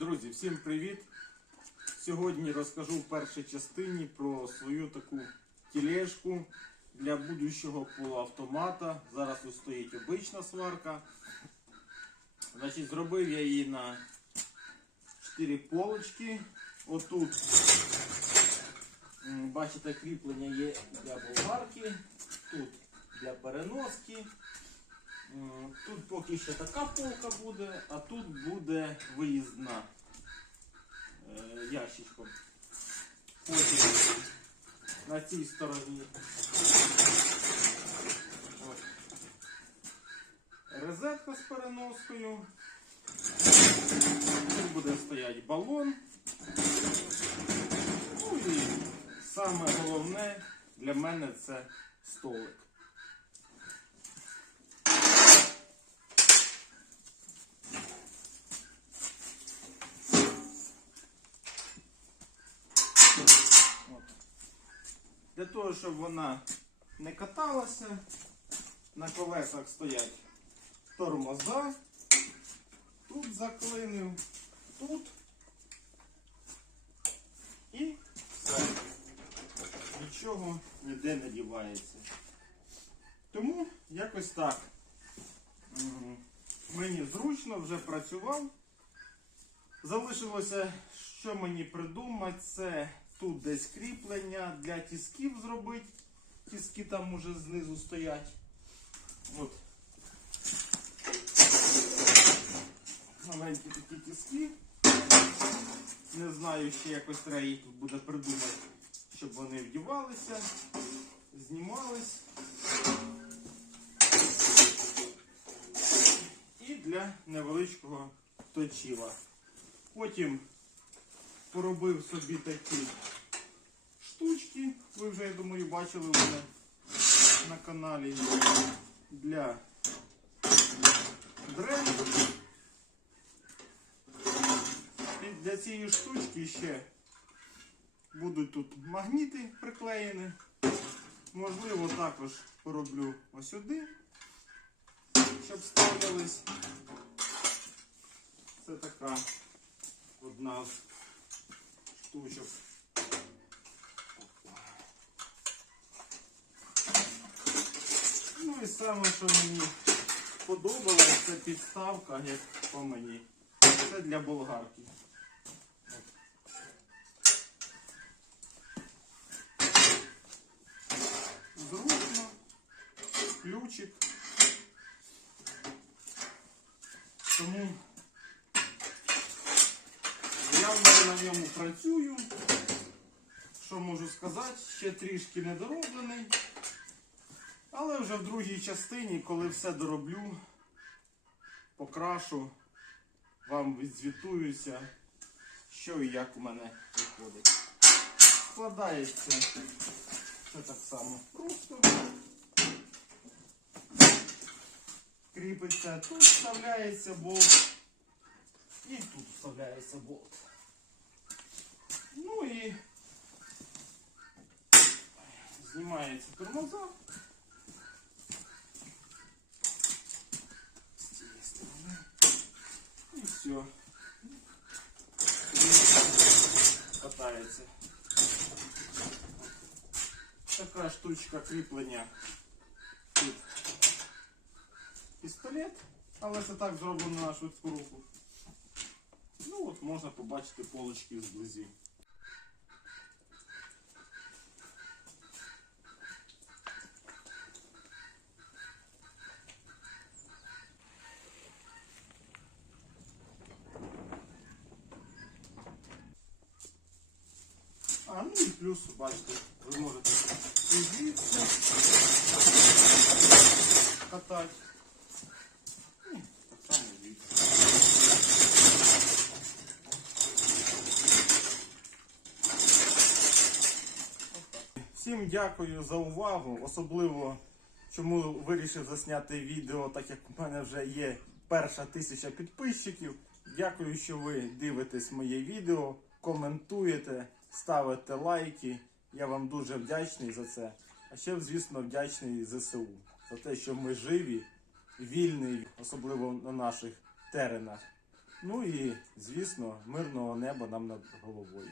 Друзі, всім привіт! Сьогодні розкажу в першій частині про свою таку тілешку для будущого полуавтомата. Зараз ось стоїть обична сварка. Значить, зробив я її на 4 полочки. Отут, бачите, кріплення є для болгарки, тут для переноски. Тут поки що така полка буде, а тут буде виїзна е, ящичком. Потім на цій стороні розетка з переноскою. Тут буде стояти балон. Ну і саме головне для мене це столик. Для того, щоб вона не каталася, на колесах стоять тормоза. Тут заклинив, тут і все. Нічого ніде не дівається. Тому якось так. Мені зручно вже працював. Залишилося, що мені придумати, це тут десь кріплення для тісків зробити. Тіски там уже знизу стоять. От. Маленькі такі тіски. Не знаю, ще якось треба їх тут буде придумати, щоб вони вдівалися, знімались. І для невеличкого точила. Потім поробив собі такі штучки. Ви вже, я думаю, бачили мене на каналі для дрель. І для цієї штучки ще будуть тут магніти приклеєні. Можливо, також пороблю ось сюди, щоб ставлялись. Це така одна з штучок. Ну і саме, що мені сподобалось, це підставка, як по мені. Це для болгарки. Зручно, ключик. Тому я на ньому працюю. Що можу сказати, ще трішки недороблений. Але вже в другій частині, коли все дороблю, покрашу, вам відзвітуюся, що і як у мене виходить. Складається це так само просто. Кріпиться, тут вставляється болт. І тут вставляється болт. Ну і знімається тормоза. З цієї сторони. І все. І катається. Така штучка кріплення під пістолет, але це так зроблено на швидку руку. Ну от можна побачити полочки зблизі. А, ну і плюс, бачите, ви можете і катати. Звідси. Всім дякую за увагу. Особливо чому вирішив засняти відео, так як у мене вже є перша тисяча підписчиків. Дякую, що ви дивитесь моє відео, коментуєте, ставите лайки. Я вам дуже вдячний за це. А ще, звісно, вдячний ЗСУ за те, що ми живі, вільні, особливо на наших теренах. Ну і, звісно, мирного неба нам над головою.